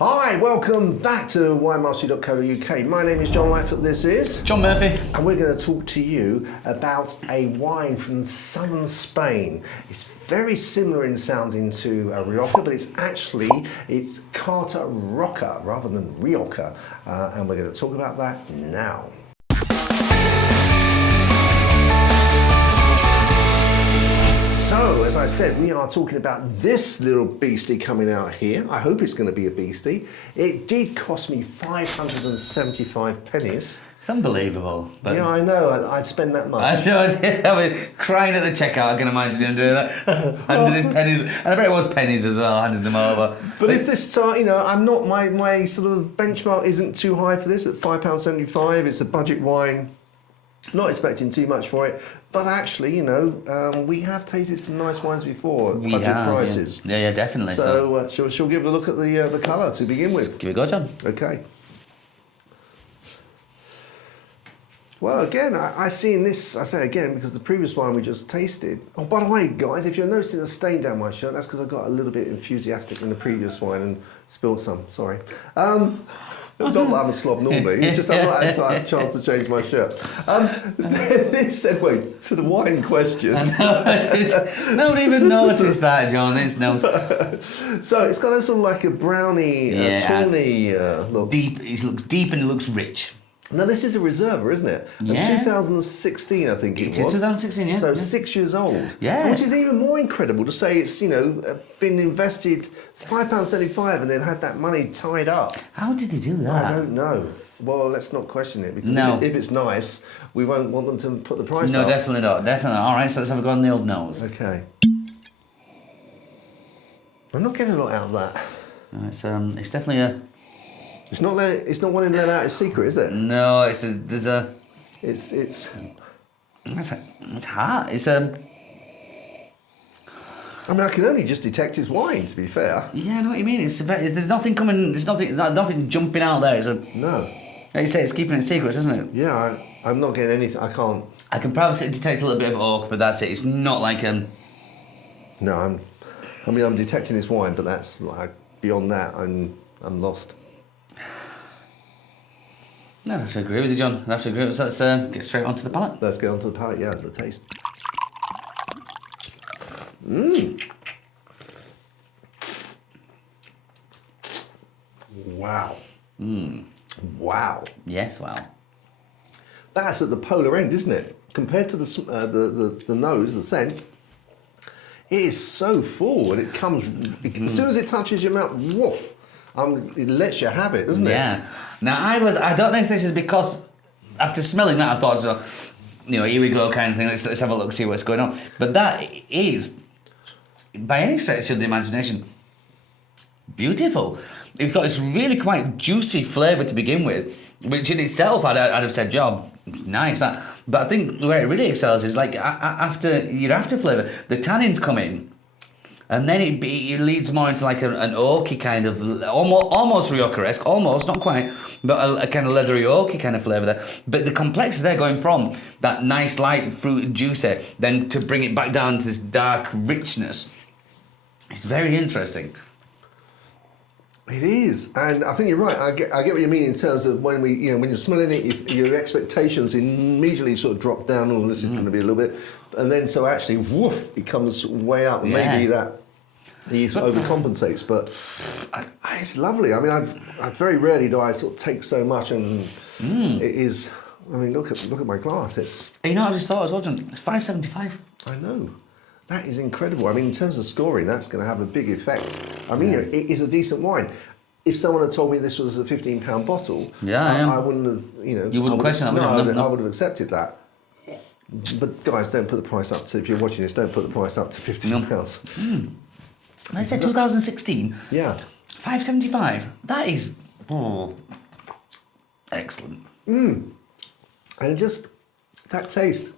Hi, welcome back to winemastery.co.uk. My name is John Lightfoot, this is John Murphy. and we're going to talk to you about a wine from southern Spain. It's very similar in sounding to Rioja, but it's Carta Roja rather than Rioja, and we're going to talk about that now. So, as I said, we are talking about this little beastie coming out here. I hope it's going to be a beastie. It did cost me 575 pennies. It's unbelievable. But Yeah, I know. I'd spend that much. I know. I was crying at the checkout. I can imagine him doing that. Handed his pennies, and I bet it was pennies as well. Handed them over. But if this, I'm not my sort of benchmark isn't too high for this at £5.75. It's a budget wine. Not expecting too much for it, but actually, we have tasted some nice wines before at budget prices. Yeah, definitely. So shall we give a look at the colour to begin with? Give it a go, John. Okay. Well, again, I see in this, I say again because the previous wine we just tasted. Oh, by the way, guys, if you're noticing a stain down my shirt, that's because I got a little bit enthusiastic in the previous wine and spilled some. Sorry. Not that I'm a slob normally, it's just I've not had a chance to change my shirt. This segues to the wine question. Nobody even noticed that, John. It's no. So it's got a sort of like a browny, tawny look. Deep. It looks deep and it looks rich. Now this is a Reserva, isn't it? Yeah. 2016, I think it was. It is 2016, yeah. So 6 years old. Yeah. Which is even more incredible to say it's, been invested, it's £5.75 and then had that money tied up. How did they do that? I don't know. Well, let's not question it because No. if it's nice, we won't want them to put the price up. No, definitely not. Definitely. All right, so let's have a go on the old nose. Okay. I'm not getting a lot out of that. It's definitely a. It's not wanting to let out its secret, is it? No, It's It's hard. I mean, I can only just detect his wine, to be fair. Yeah, I know what you mean. There's nothing coming. There's nothing jumping out there. No. Like you say, it's keeping it secret, isn't it? Yeah, I'm not getting anything. I can't. I can probably detect a little bit of oak, but that's it. It's not like No, I'm detecting his wine, but that's like beyond that. I'm lost. No, I have to agree with you, John. I have to agree. So let's get straight onto the palate. Let's get onto the palate. Yeah, the taste. Wow. Wow. Yes, wow. That's at the polar end, isn't it? Compared to the nose, the scent, it is so full and it comes as soon as it touches your mouth. Woof! It lets you have it, doesn't it? Yeah. Now I don't know if this is because after smelling that I thought so. Here we go, kind of thing. Let's have a look, see what's going on. But that is, by any stretch of the imagination, beautiful. It's got this really quite juicy flavour to begin with, which in itself I'd have said, yeah, nice. That. But I think where it really excels is like after your after flavour, the tannins come in, and then it leads more into like an oaky kind of, almost Rioja-esque, almost, not quite, but a kind of leathery oaky kind of flavour there. But the complexity there going from that nice light fruit juicy, then to bring it back down to this dark richness, it's very interesting. It is, and I think you're right. I get what you mean in terms of when when you're smelling it, your expectations immediately sort of drop down. Oh, this is going to be a little bit, and then so actually, woof, it comes way up. Yeah. Maybe that he overcompensates, but it's lovely. I mean, I very rarely do I sort of take so much, and it is. I mean, look at my glass. It's. I just thought as well, John, £5.75. I know. That is incredible. I mean, in terms of scoring, that's going to have a big effect. I mean, it is a decent wine. If someone had told me this was a £15 bottle, I wouldn't have, You wouldn't question that, would you? No, I would have accepted that. But guys, don't put the price up to, if you're watching this, don't put the price up to £15. I said 2016. Yeah. £5.75. That is excellent. And just that taste.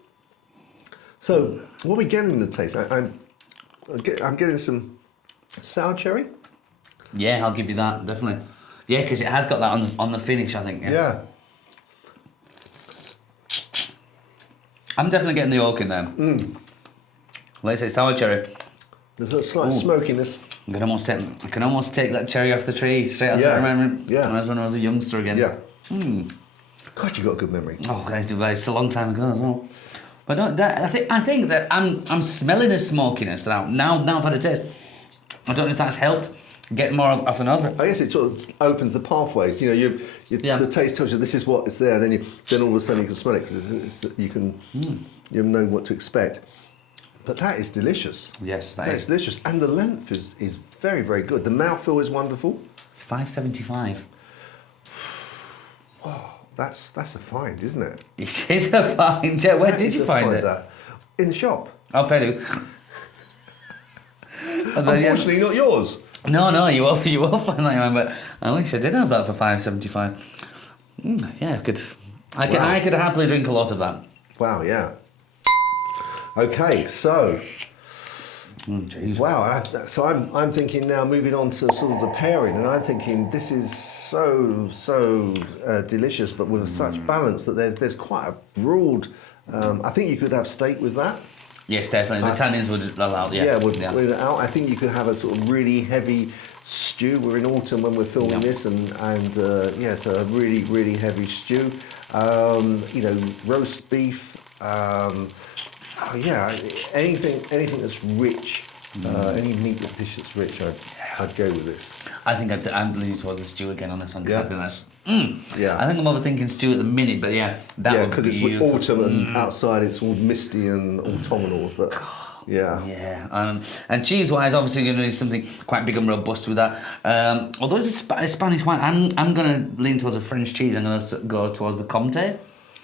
So, what are we getting in the taste? I'm getting some sour cherry. Yeah, I'll give you that, definitely. Yeah, because it has got that on the finish, I think. Yeah. I'm definitely getting the oak in there. Like I say, sour cherry. There's a slight smokiness. I can almost take that cherry off the tree straight off. I remember when I was a youngster again. Yeah. God, you got a good memory. Oh, guys, it's a long time ago as well. But no, I think that I'm smelling a smokiness now. Now I've had a taste. I don't know if that's helped get more off the nose. But I guess it sort of opens the pathways. You know, the taste tells you this is what is there. Then all of a sudden you can smell it because you know what to expect. But that is delicious. Yes, that is delicious, and the length is very, very good. The mouthfeel is wonderful. It's $5.75. Wow, that's a find, isn't it? It is a find. Yeah, where did you find it? That? In the shop. Oh, fair enough. Unfortunately, not yours. No, you will find that, man. But I wish I did have that for $5.75. Yeah, I could happily drink a lot of that. Wow, yeah. Okay, so. Wow, so I'm thinking now, moving on to sort of the pairing, and I'm thinking this is so delicious, but with such balance that there's quite a broad. I think you could have steak with that. Yes, definitely. The tannins would allow. Without. I think you could have a sort of really heavy stew. We're in autumn when we're filming this, and so a really, really heavy stew. Roast beef. Anything that's rich, any meat dish that's rich, I'd go with this. I think I'm leaning towards the stew again on this one, because I think that's. I think I'm overthinking stew at the minute, but because it's autumn and outside it's all misty and autumnal, but and cheese-wise, obviously you're going to need something quite big and robust with that. Although it's a Spanish wine, I'm going to lean towards a French cheese. I'm going to go towards the Comté.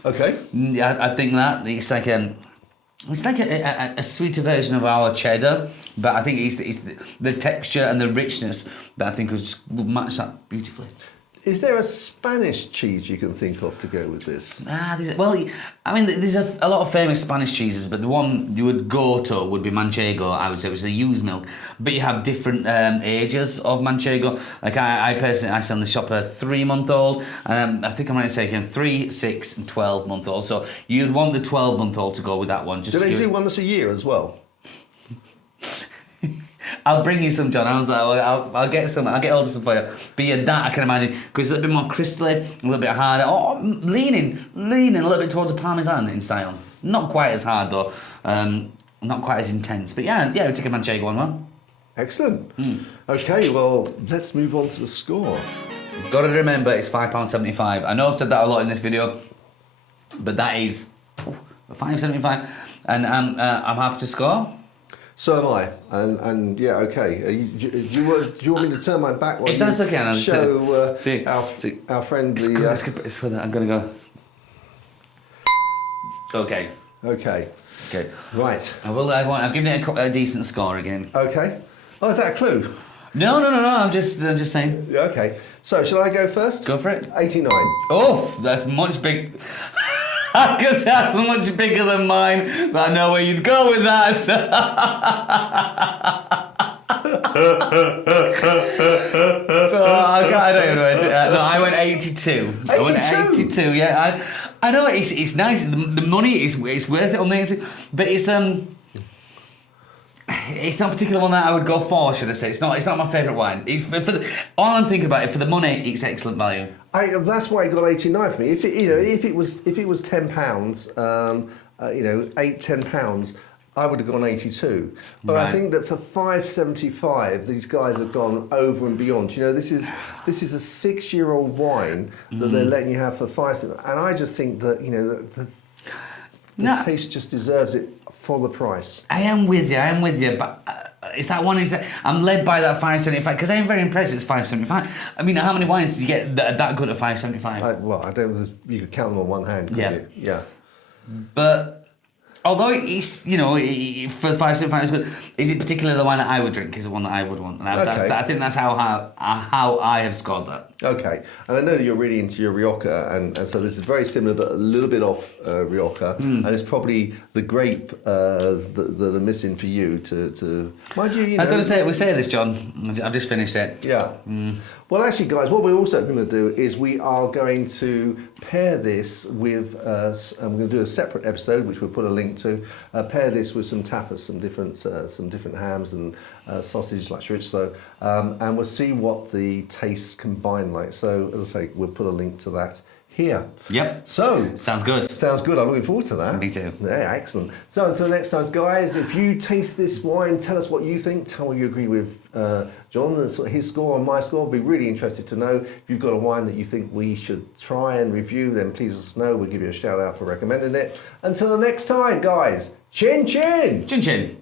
Okay. Yeah, I think that it's like a sweeter version of our cheddar, but I think it's the texture and the richness that I think would match that beautifully. Is there a Spanish cheese you can think of to go with this? There's a lot of famous Spanish cheeses, but the one you would go to would be Manchego, I would say, which is a used milk. But you have different ages of Manchego. Like I personally, I sell in the shop a 3-month-old, and I think I'm going to say again 3, 6, and 12-month-old. So you'd want the 12-month-old to go with that one. Do they do one that's a year as well? I'll bring you some, John. I was like, I'll get some. I'll get hold of some for you. But yeah, that I can imagine, because it's a little bit more crystally, a little bit harder. Oh, leaning a little bit towards a Parmesan in style. Not quite as hard though. Not quite as intense. But yeah, we'll take a Manchego one. Excellent. Okay, well, let's move on to the score. Got to remember, it's £5.75. I know I've said that a lot in this video, but that is £5.75, and I'm happy to score. So am I, and okay. Do you want me to turn my back? If that's okay, I'll show see our friend the. It's with it. I'm gonna go. Okay. Right. I've given it a decent score again. Okay. Oh, is that a clue? No. I'm just saying. Yeah. Okay. So shall I go first? Go for it. 89. Oh, that's much big. Because that's much bigger than mine. But I know where you'd go with that. So I don't even know. No, I went 82. I went 82. Yeah, I know it's nice. The money is worth it on the, but it's not a particular one that I would go for, should I say? It's not my favourite wine. All I'm thinking about it, for the money, it's excellent value. That's why it got 89 for me. If it was £10, £8-10, I would have gone 82. But right. I think that for $5.75, these guys have gone over and beyond. You know, this is a 6-year-old wine that they're letting you have for $5.75, and I just think that the taste just deserves it for the price. I am with you, but it's that one. I'm led by that $5.75 because I'm very impressed. It's $5.75. I mean, how many wines did you get that good at $5.75? I don't. You could count them on one hand, couldn't you? Yeah. But although it's, for $5.75 is good, is it particularly the wine that I would drink? Is the one that I would want? And I think that's how I have scored that. Okay, and I know that you're really into your Rioja, and so this is very similar, but a little bit off Rioja, and it's probably the grape that are missing for you to mind you. I've got to say, we say this, John. I've just finished it. Yeah. Well, actually, guys, what we're also going to do is we are going to pair this with, we're going to do a separate episode, which we'll put a link to, pair this with some tapas, some different hams and sausage like chorizo, and we'll see what the tastes combine like. So, as I say, we'll put a link to that here. Yep. So sounds good. Sounds good. I'm looking forward to that. Me too. Yeah, excellent. So until next time, guys, if you taste this wine, tell us what you think. Tell me you agree with John and his score and my score. I'd be really interested to know. If you've got a wine that you think we should try and review, then please let us know. We'll give you a shout out for recommending it. Until the next time, guys. Chin chin. Chin chin.